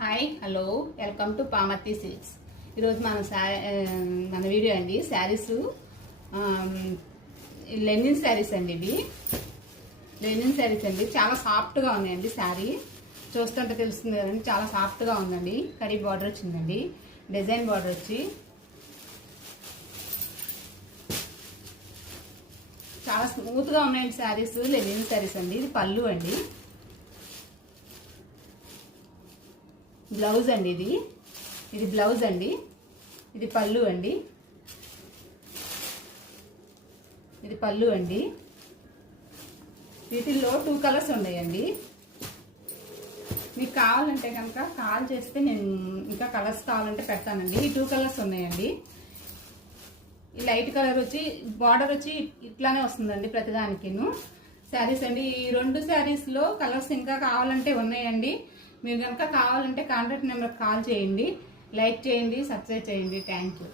Hi hello welcome to Pamarthi silks. ఈరోజు మన video అండి శారీస్, లెనిన్ శారీస్ అండి. ఇవి లెనిన్ శారీస్ అండి. చాలా సాఫ్ట్గా ఉన్నాయండి. శారీ చూస్తుంటే తెలుస్తుంది కదండి, చాలా సాఫ్ట్గా ఉందండి. కడీ బార్డర్ వచ్చిందండి, డిజైన్ బార్డర్ వచ్చి చాలా స్మూత్గా ఉన్నాయండి శారీస్. లెనిన్ శారీస్ అండి. ఇది పళ్ళు అండి, బ్లౌజ్ అండి. ఇది బ్లౌజ్ అండి, ఇది పళ్ళు అండి, ఇది పళ్ళు అండి. వీటిల్లో 2 కలర్స్ ఉన్నాయండి. మీకు కావాలంటే కనుక కాల్ చేస్తే నేను ఇంకా కలర్స్ కావాలంటే పెడతానండి. ఈ 2 కలర్స్ ఉన్నాయండి. ఈ లైట్ కలర్ వచ్చి బార్డర్ వచ్చి ఇట్లానే వస్తుందండి ప్రతిదానికిను. శారీస్ అండి. ఈ 2 శారీస్లో కలర్స్ ఇంకా కావాలంటే ఉన్నాయండి. మీరు కనుక కావాలంటే కాంటాక్ట్ నెంబర్కి కాల్ చేయండి, లైక్ చేయండి, సబ్స్క్రైబ్ చేయండి. Thank you.